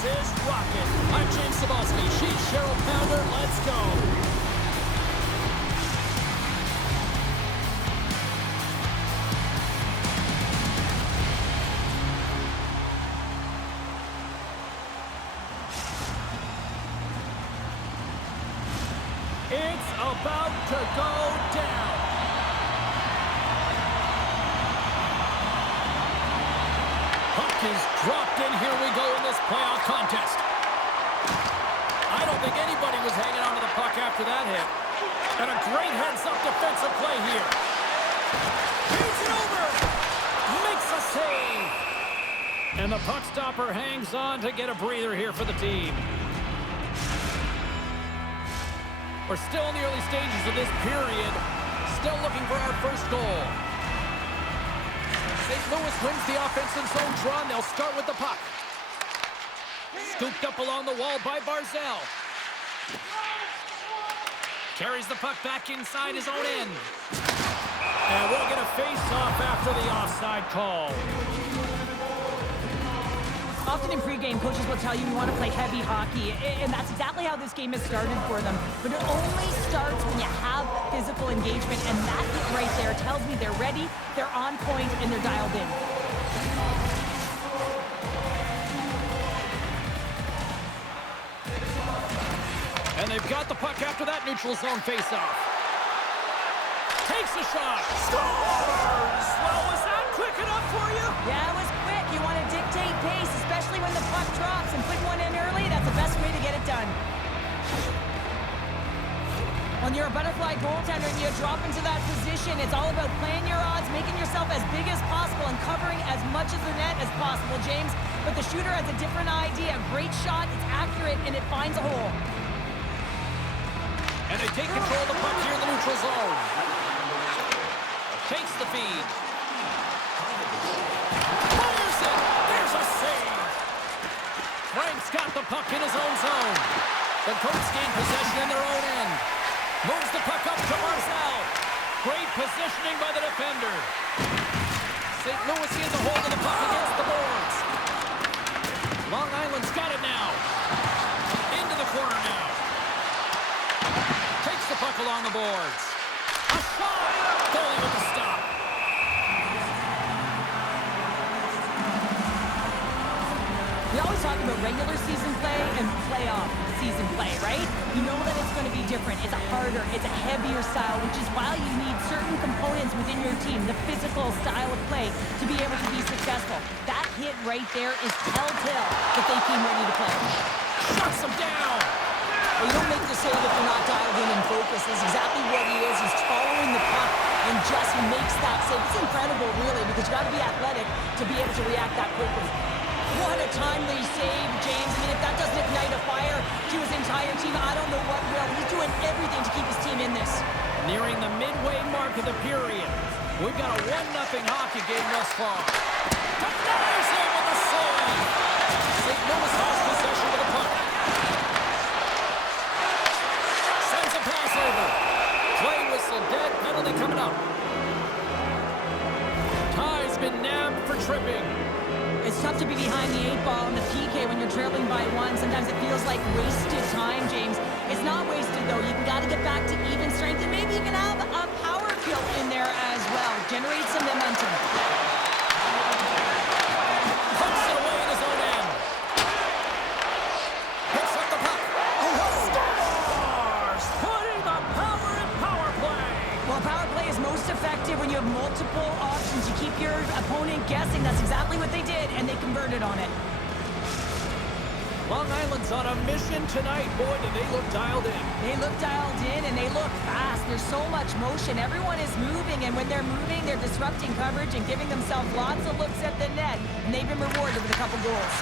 This is rocking. I'm James Cebulski. She's Cheryl Pounder. Let's go. It's about to go down. Puck is dropped in. Here we go in this playoff contest. I don't think anybody was hanging on to the puck after that hit. And a great heads-up defensive play here. He's it over. Makes a save. And the puck stopper hangs on to get a breather here for the team. We're still in the early stages of this period. Still looking for our first goal. St. Louis wins the offensive zone draw, and they'll start with the puck. Scooped up along the wall by Barzal. Carries the puck back inside his own end. And we'll get a face-off after the offside call. Often in pregame, coaches will tell you we want to play heavy hockey, and that's exactly how this game has started for them. But it only starts when you have physical engagement, and that hit right there tells me they're ready, they're on point, and they're dialed in. And they've got the puck after that neutral zone face-off. Takes a shot. Scores! Well, was that quick enough for you? Yeah, it was quick. You want to dictate pace, especially when the puck drops, and put one in early, that's the best way to get it done. When you're a butterfly goaltender and you drop into that position, it's all about playing your odds, making yourself as big as possible, and covering as much of the net as possible, James. But the shooter has a different idea. Great shot, it's accurate, and it finds a hole. And they take control of the puck here in the neutral zone. Takes the feed. Fires it! There's a save! Frank's got the puck in his own zone. The Colts gain possession in their own end. Moves the puck up to Barzal. Great positioning by the defender. St. Louis has a hold of the puck against the boards. Long Island's got it now. Into the corner now. Takes the puck along the boards. A shot! Goalie with the stop. We always talk about regular season play and playoff season play, right? You know that it's going to be different. It's a harder, it's a heavier style, which is why you need certain components within your team, the physical style of play, to be able to be successful. That hit right there is telltale that they came ready to play. Shuts him down. Well, you don't make the save if you're not dialed in and focused. That's exactly what he is. He's following the puck and just makes that save. It's incredible, really, because you got to be athletic to be able to react that quickly. What a timely save, James. I mean, if that doesn't ignite a fire to his entire team, I don't know what will. He's doing everything to keep his team in this. Nearing the midway mark of the period. We've got a 1-0 hockey game thus far. Denies him with a save. St. Louis lost possession with the puck. Sends a pass over. Play whistle dead. Penalty coming up. Ty's been nabbed for tripping. It's tough to be behind the 8-ball in the PK when you're trailing by 1. Sometimes it feels like wasted time, James. It's not wasted, though. You got to get back to even strength, and maybe you can have a power kill in there as well. Generate some momentum. Puts it away in his own end. Picks up the puck. Scores! Putting the power in power play. Well, power play is most effective when you have multiple options. You keep your opponent guessing. That's exactly what they did, and they converted on it. Long Island's on a mission tonight. Boy, do they look dialed in. They look dialed in, and they look fast. There's so much motion. Everyone is moving, and when they're moving, they're disrupting coverage and giving themselves lots of looks at the net, and they've been rewarded with a couple goals.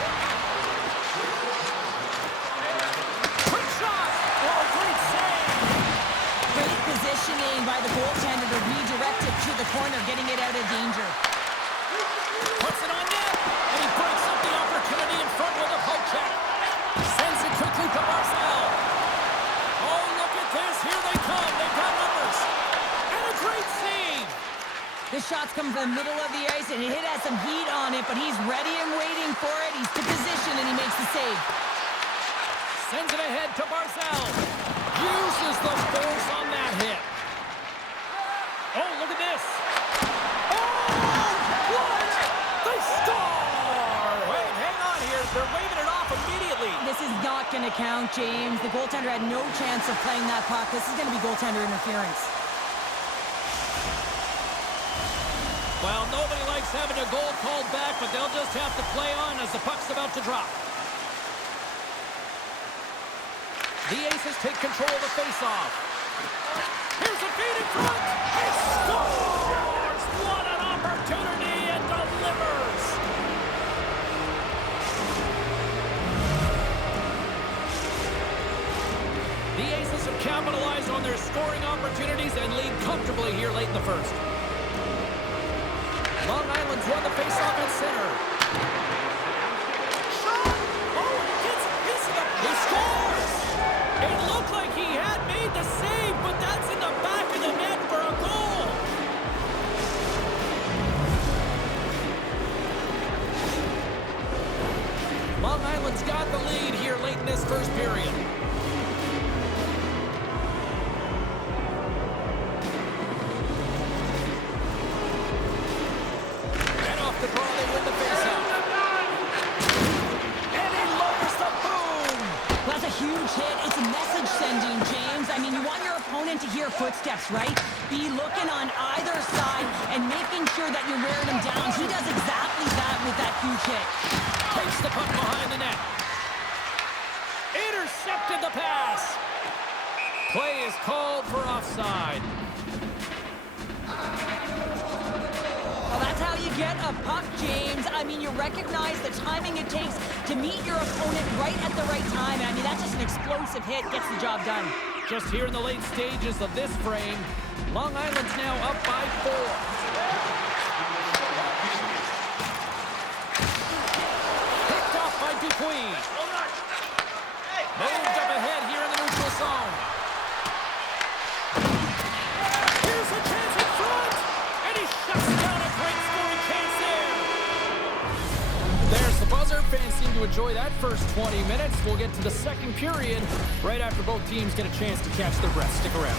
Quick shot! Oh, great save! Great positioning by the goaltender to redirect it to the corner, getting it out of danger. Puts it on net, and he breaks up the opportunity in front with a poke check. Sends it quickly to Barzal. Oh, look at this. Here they come. They've got numbers. And a great save. This shot's coming from the middle of the ice, and it has some heat on it, but he's ready and waiting for it. He's to position, and he makes the save. Sends it ahead to Barzal. Uses the force on that hit. Oh, look at this. They score! Wait, hang on here. They're waving it off immediately. This is not going to count, James. The goaltender had no chance of playing that puck. This is going to be goaltender interference. Well, nobody likes having a goal called back, but they'll just have to play on as the puck's about to drop. The Aces take control of the faceoff. Here's a feed in front. He scores! What an opportunity, and delivers! The Aces have capitalized on their scoring opportunities and lead comfortably here late in the first. Long Island's won the faceoff at center. Shot! Oh, he gets a piece of it. He scores! It looked like he had made the save, but that's in the back of the net for a goal. Long Island's got the lead here late in this first period. And off the draw, they win the faceoff. And he lowers the boom. That's a huge hit. It's a message sending, James. I mean, you want your opponent to hear footsteps, right? Be looking on either side and making sure that you're wearing him down. He does exactly that with that huge hit. Takes the puck behind the net. Intercepted the pass. Play is called for offside. Well, that's how you get a puck, James. I mean, you recognize the timing it takes to meet your opponent right at the right time. I mean, that's just an explosive hit. Gets the job done. Just here in the late stages of this frame, Long Island's now up by 4. Picked off by Dupuis. Moved up ahead here in the neutral zone. Here's a chance in front, and he shuts down a great scoring chance there. There's the buzzer. Fans seem to enjoy that first 20 minutes. We'll get to the second period right after both teams get a chance to catch their breath. Stick around.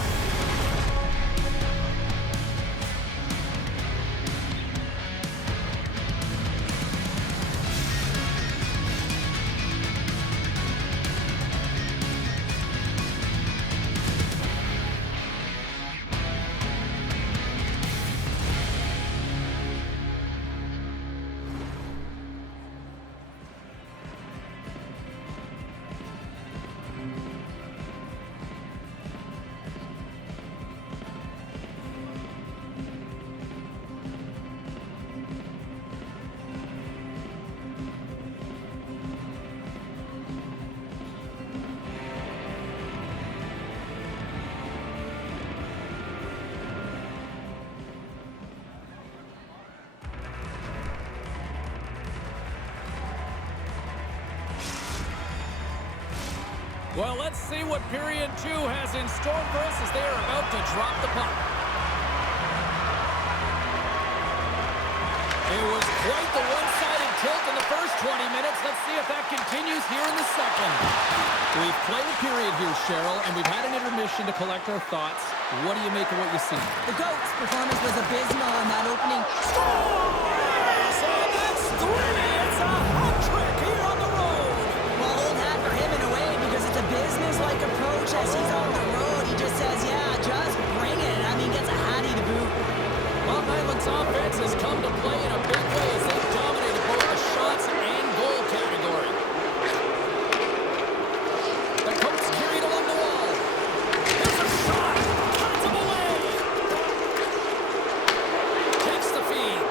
Well, let's see what period 2 has in store for us as they are about to drop the puck. It was quite the one-sided tilt in the first 20 minutes. Let's see if that continues here in the second. We've played a period here, Cheryl, and we've had an intermission to collect our thoughts. What do you make of what you see? The GOAT's performance was abysmal in that opening. Scores! And that's 3! It's a hat trick here on the road! Well, old hat for him in a way because it's a business-like approach as he's on the road. He just says, yeah, just bring it. I mean, gets a hattie to boot. Long Island's offense has come to play in a big way as they've dominated both the shots and goal category. The Colts carried along the wall. There's a shot! Cuts him away! Takes the feed.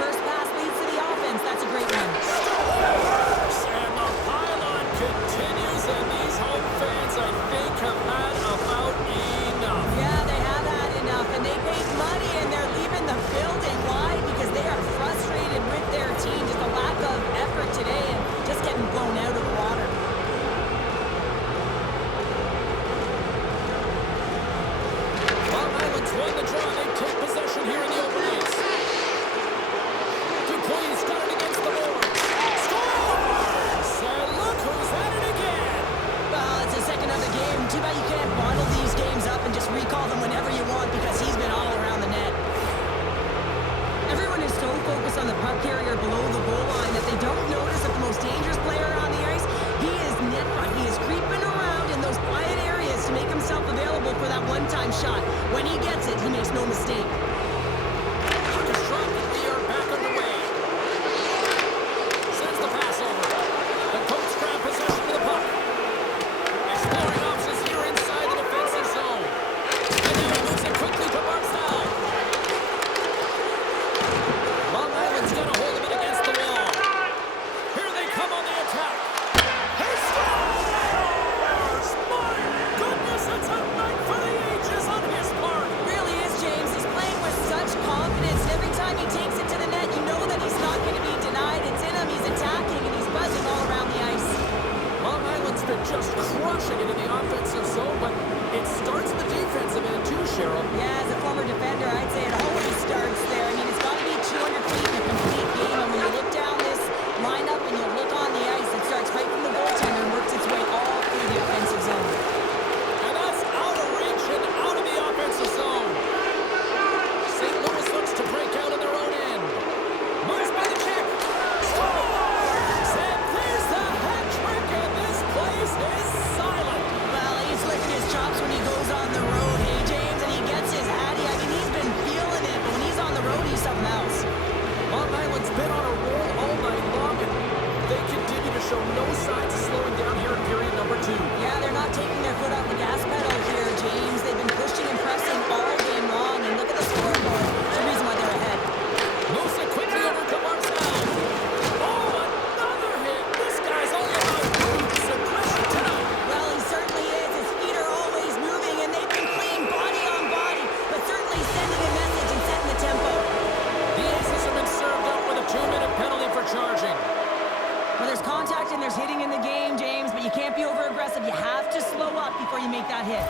First pass leads to the offense. That's a great one. Scores! And the pylon continues, and these home fans, I think, have had about enough. Yeah, they have had enough, and they paid money, and they're leaving the building. Why? Because they are frustrated with their team. Just a lack of effort today and just getting blown out of the water. Long Island's won the draw. They take possession here in the open ice. Dupuy's got it against the board. Scores! And look who's at it again. Well, it's the second of the game. Too bad you can't bottle these games up and just recall them whenever you want because he's been all around the net. Everyone is so focused on the puck carrier below the goal line that they don't notice that the most dangerous player on the ice, he is net front. He is creeping around in those quiet areas to make himself available for that one-time shot. When he gets it, he makes no mistake. Puck is dropped, and we are back underway. Sends the pass over. The Colts grab possession of the puck. Exploring options here inside the defensive zone. And now he moves it quickly to Barzal. Long Island's got a hold of it against the wall. Here they come on the attack. He scores! My goodness, it's a night for the ages on his part. Really is, James. He's playing with such confidence. Every time he takes it to the net, you know that he's not going to be denied. It's in him. He's attacking, and he's buzzing all around the ice. Long Island's been just crushing it in the offensive zone, but it starts in the defensive end too, Cheryl. Yeah, as a former defender, I'd say it always starts there. I mean, it's got to be 200 feet in a complete game, and when you look down this lineup and you look on the ice, it starts right from the goaltender and works its way all through the offensive zone. And that's out of reach and out of the offensive zone. St. Louis looks to break out in their own end. Moves by the check. Scores! And there's the hat trick, and this place is silent. Well, he's licking his chops when he goes on the road, hey, James, and he gets his hattie. I mean, he's been feeling it, but when he's on the road, he's something else. Long Island's been on a roll all night long, and they continue to show no signs of slowing down here in period number 2. Yeah, they're not taking their foot off the gas pedal here, James. They've been pushing and pressing all game long, and look at the scoreboard. It's the reason why they're ahead. Moves it quickly over to Barzal. Oh, another hit. This guy's all about boots and pressure tonight. Well, he certainly is. His feet are always moving, and they've been clean body on body, but certainly sending a message and setting the tempo. The Aces have been served up with a 2-minute penalty for charging. Well, there's contact and there's hitting in the game, James, but you can't be over-aggressive. You have to slow up before you make that hit.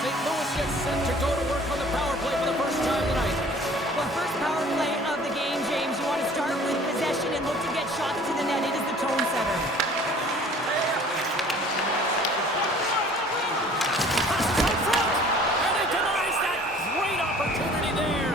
St. Louis gets set to go to work on the power play for the first time tonight. Well, first power play of the game, James. You want to start with possession and look to get shots to the net. It is the tone setter. Passes up front, and he denies that great opportunity there.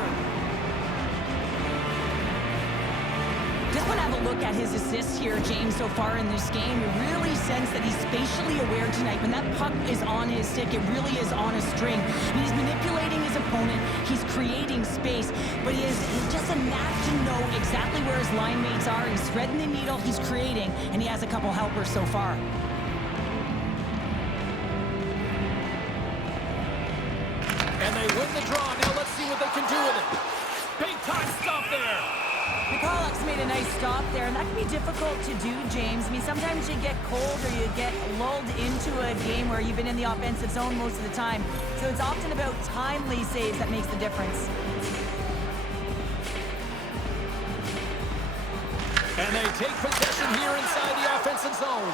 Just want to have a look at his assists here, James, so far in this game. You really sense that he's spatially aware tonight. When that puck is on his stick, it really is on a string. I mean, he's manipulating his opponent. He's creating space, but he's just a knack to know exactly where his line mates are. He's threading the needle, he's creating, and he has a couple helpers so far. And they win the draw. Now let's see what they can do with it. Big time stop there. McCulloch's made a nice stop there, and that can be difficult to do, James. I mean, sometimes you get cold or you get lulled into a game where you've been in the offensive zone most of the time. So it's often about timely saves that makes the difference. And they take possession movement here inside the offensive zone.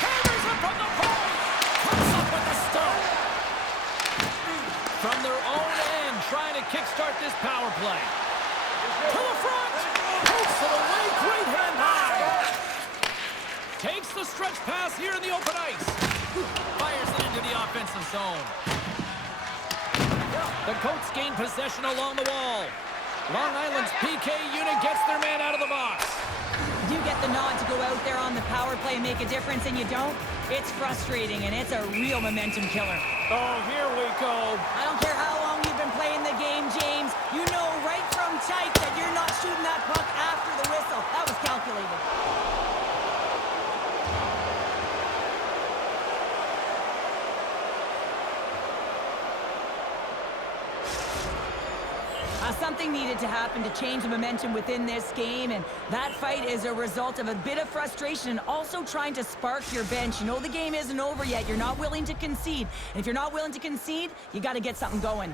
Hammers it from the point. Comes up with the stop. From their own end, trying to kickstart this power play. To the front. Takes it away. Great hand high. Takes the stretch pass here in the open ice. Fires it into the offensive zone. The Colts gain possession along the wall. Long Island's PK unit gets their man out of the box. You get the nod to go out there on the power play and make a difference, and you don't. It's frustrating, and it's a real momentum killer. Oh, here we go. I don't care how long you've been playing the game, James. You know right from tight that you're not shooting that puck after the whistle. That was calculated. Something needed to happen to change the momentum within this game, and that fight is a result of a bit of frustration and also trying to spark your bench. You know the game isn't over yet. You're not willing to concede. And if you're not willing to concede, you got to get something going.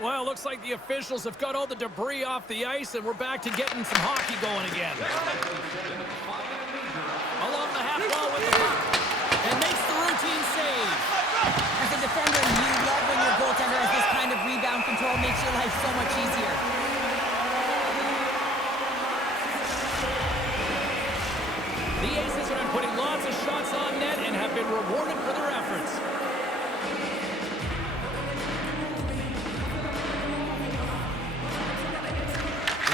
Well, looks like the officials have got all the debris off the ice, and we're back to getting some hockey going again. Along the half wall with the puck, and makes the routine save. As a defender, you love when your goaltender has this kind of rebound control. Makes your life so much easier. The Aces have been putting lots of shots on net and have been rewarded for their efforts.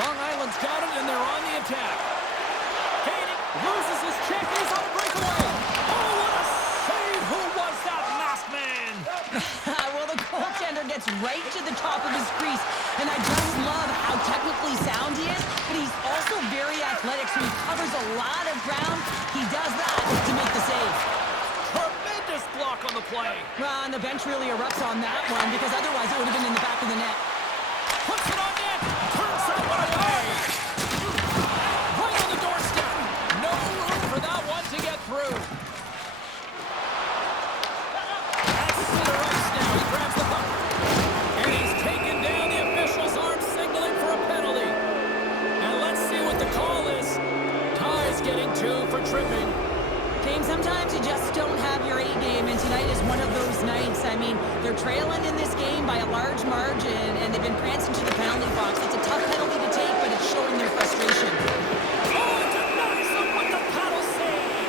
Long Island's got it, and they're on the attack. Kane loses his check. He's on a breakaway. Oh, what a save! Who was that masked man? Well, the goaltender gets right to the top of his crease, and I just love how technically sound he is, but he's also very athletic, so he covers a lot of ground. He does that to make the save. Tremendous block on the play. Well, and the bench really erupts on that one, because otherwise it would have been in the back of the net. Puts it on net. Turns that one away. Right on the doorstep. No room for that one to get through. That's center ice now. He grabs the puck. And he's taken down. The official's arm signaling for a penalty. And let's see what the call is. Ty's getting 2 for tripping. James, sometimes you just don't have your A game, and tonight is one of those nights. I mean, they're trailing in this game by a large margin, and they've been prancing to the penalty box. It's a tough penalty to take, but it's showing their frustration. Oh, denies him with the paddle save.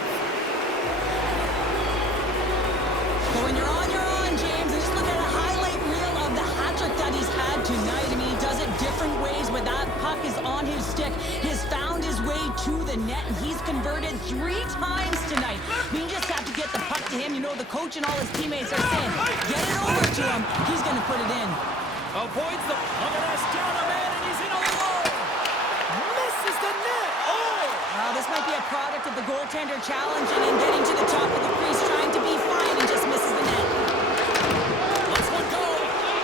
But when you're on, James, and just look at a highlight reel of the hat-trick that he's had tonight. I mean, he does it different ways when that puck is on his stick. He's found his way to the net, and he's converted 3 times tonight. I mean, you just have to get the puck to him. You know, the coach and all his teammates are saying, get it over to him. He's going to put it in. Avoids the... Look at that, down a man, and he's in alone. Misses the net. Oh! This might be a product of the goaltender challenging and getting to the top of the crease, trying to be fine, and just misses the net. Let's one go.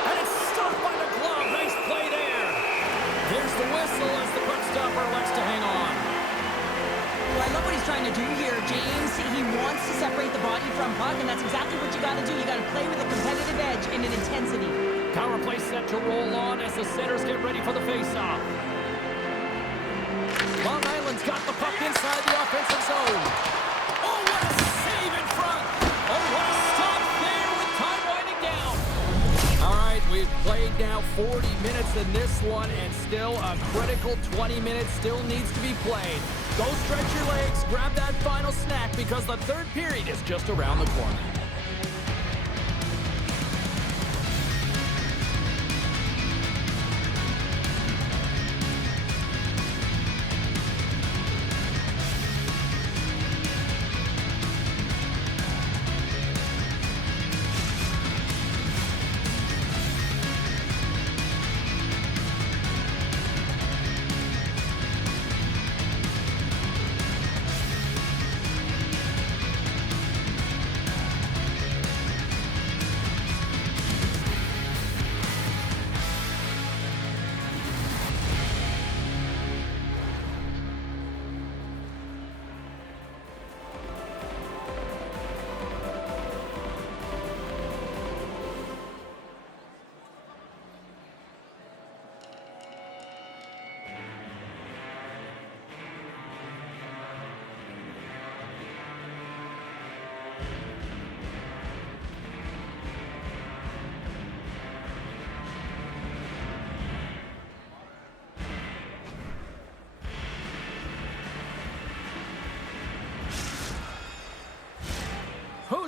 And it's stopped by the glove. Nice play there. There's the whistle as the puck stopper elects to hang on. Well, I love what he's trying to do here, James. He wants to separate the body from puck, and that's exactly what you got to do. You got to play with a competitive edge and an intensity. Power play set to roll on as the centers get ready for the face-off. Long Island's got the puck inside the offensive zone. Oh, what a save in front. Oh, what a stop there with time winding down. All right, we've played now 40 minutes in this one, and still a critical 20 minutes still needs to be played. Go stretch your legs, grab that final snack, because the third period is just around the corner.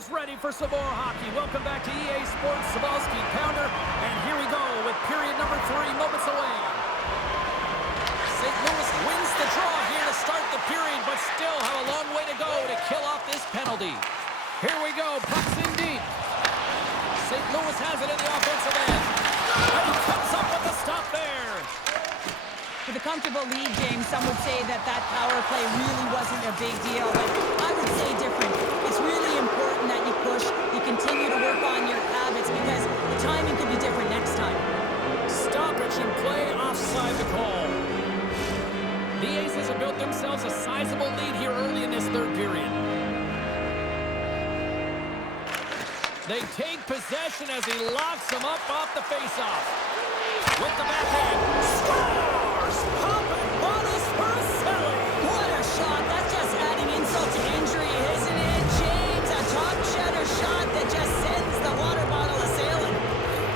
is ready for some more hockey. Welcome back to EA Sports Cebulski Pounder. And here we go with period number 3 moments away. St. Louis wins the draw here to start the period, but still have a long way to go to kill off this penalty. Here we go. Puck's in deep. St. Louis has it in the offensive end. And he comes up with the stop there. With a comfortable lead, James, some would say that power play really wasn't a big deal, but I would say different. It's really important that you push, you continue to work on your habits, because the timing could be different next time. Stoppage in play, offside the call. The Aces have built themselves a sizable lead here early in this third period. They take possession as he locks him up off the faceoff. With the backhand, scores! Popping bottles for a silly. What a shot! That's just adding insult to injury, isn't it, James? A top-shutter shot that just sends the water bottle a-sailing.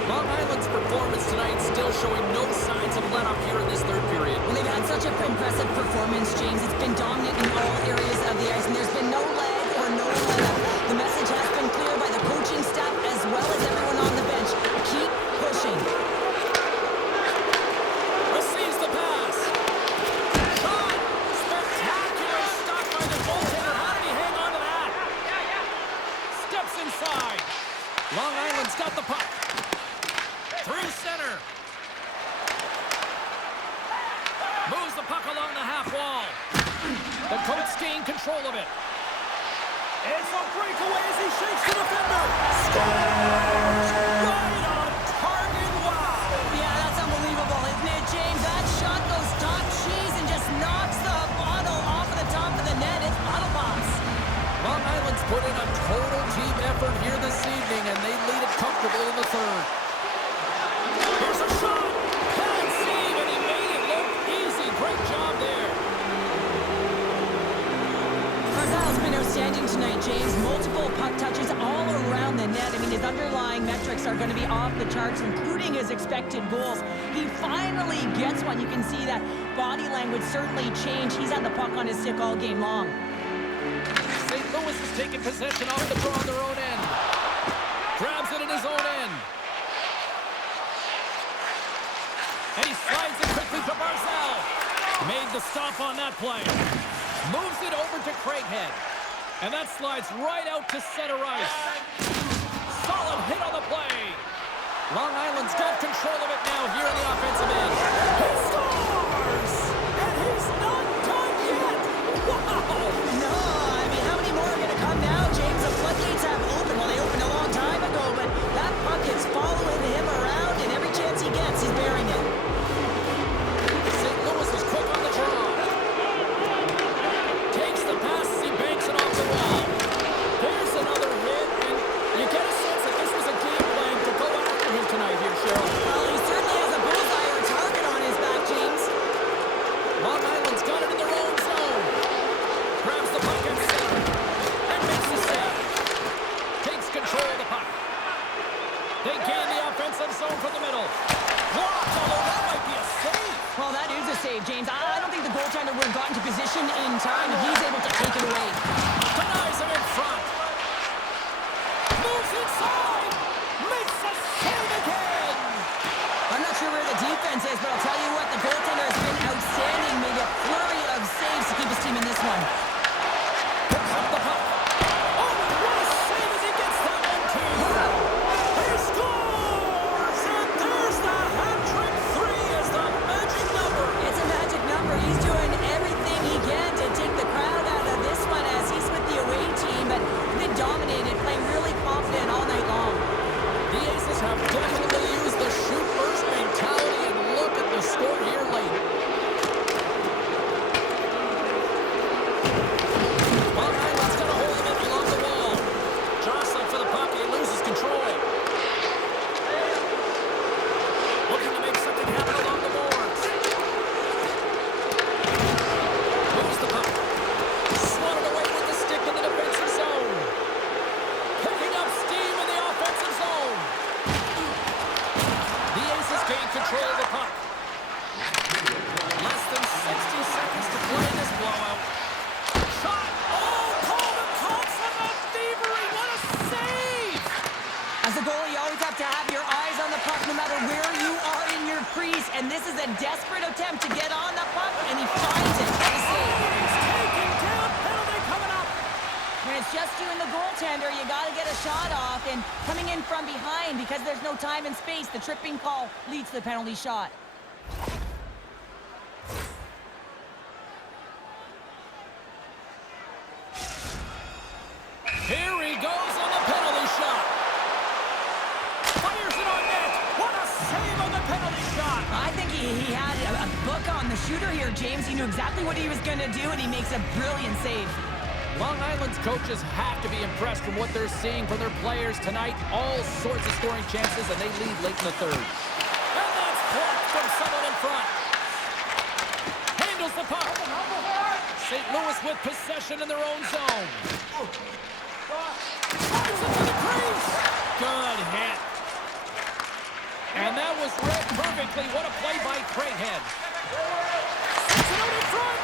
Long Island's performance tonight still showing no signs of let-up here in this third period. Well, they've had such a impressive performance, James. It's been dominant in all areas of the ice, and there's been no lag or no let-up. The message has been clear by the coaching staff as well as everyone on the bench. Keep pushing. Receives the pass. Shot! Spectacular stop by the goaltender. How did he hang on to that? Steps inside. Long Island's got the puck. Through center. Moves the puck along the half wall. The Coats gain control of it. It's a breakaway as he shakes the defender. Scores! Right on target. Wow! Yeah, that's unbelievable, isn't it, James? That shot goes top cheese and just knocks the bottle off of the top of the net. It's bottle box. Long Island's put in a total team effort here this evening, and they lead it comfortably in the third. Here's a shot. Can't save, and he made it look easy. Great job there. Barzal's been outstanding tonight, James. Multiple puck touches all around the net. I mean, his underlying metrics are going to be off the charts, including his expected goals. He finally gets one. You can see that body language certainly changed. He's had the puck on his stick all game long. St. Louis has taken possession off the draw on their own end. Grabs it in his own end. And he slides it quickly to Barzal. Made the stop on that play. Moves it over to Craighead. And that slides right out to center ice. Solid hit on the play. Long Island's got control of it now here in the offensive end. He scores! And he's not done yet! Wow! No, I mean, how many more are going to come now, James? The floodgates have opened. Well, they opened a long time ago, but that puck is following him around, and every chance he gets, he's bearing it. St. Louis is quick on the draw. Takes the pass as he banks it off the wall. There's another hit, and you get a sense that this was a game plan to go after him tonight here, Cheryl. Well, he certainly has a bullseye or a target on his back, James. Long Island's got it in their own zone. Grabs the puck in center and makes the save. Takes control of the puck. They gain the offensive zone from the middle. Blocked, although that might be a save. Well, that is a save, James. I don't think the goaltender would have gotten to position in time, and he's able to take it away. Denies him in front. Moves inside. Makes a save again. I'm not sure where the defense is, but I'll tell you what, the goaltender has been outstanding. Made a flurry of saves to keep his team in this one. Picks up the puck. Oh, what a save as he gets that one, too. He scores! And there's the hat-trick. 3 is the magic number. It's a magic number. He's doing everything he can to take the crowd out of this one as he's with the away team, but been dominated, playing really confident all night long. The Aces have definitely used the shoot-first mentality goaltender. You got to get a shot off. And coming in from behind, because there's no time and space, the tripping call leads to the penalty shot. Here he goes on the penalty shot. Fires it on net. What a save on the penalty shot. I think he had a book on the shooter here, James. He knew exactly what he was going to do, and he makes a brilliant save. Long Island's coaches have to be impressed from what they're seeing from their players tonight. All sorts of scoring chances, and they lead late in the third. And that's blocked from someone in front. Handles the puck. St. Louis with possession in their own zone. Fires it to the crease. Good hit. And that was read perfectly. What a play by Craighead. Sends it out in front.